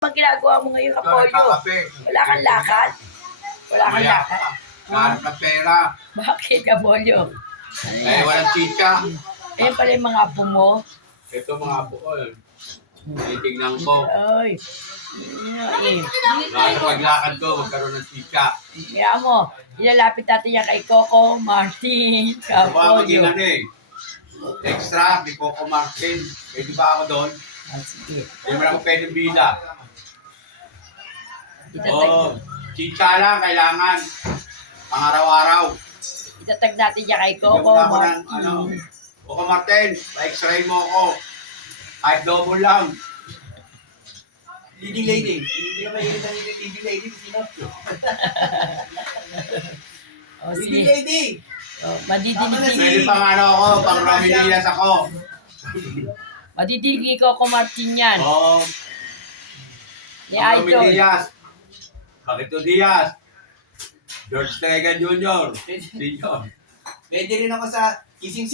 Ang ginagawa mo ngayon, Ito, Kapolyo? nagkakape. Wala kang lakad? Wala kang Mamaya lakad? pa. Nahanap ng pera. Bakit, Kapolyo? Ano Eh, yan? walang chicha. Ayan pala yung mga apo mo. Ito mga bukol. Titignan ko. Ay. Baka sa paglakad ko, magkaroon ng chicha. Kaya mo, ilalapit natin yan kay Coco Martin Baka maging Kapolyo. ano eh. Extra, kay Coco Martin. Pwede ba ako doon? Ah, sige. Hindi mo na ako pwedeng bida. Itatag, Oo. Chicha lang, kailangan. Pang-araw-araw. itatag natin yan kay Bigyan mo Coco na ako ng, Martin. ano, Coco Martin, pa-x-ray mo ako. Kahit double lang. Leading lady. Hindi naman yun ang leading lady. Sinopyo. O, Leading sige. lady. O, madidinig Pwede pang ano ako, pang Ramilias ako. Madidinig kay Coco Martin yan. Oo. Ni Pang Idol. Ramilias. Pakito Diaz. George Tegan Jr. Senior. Pwede rin ako sa kissing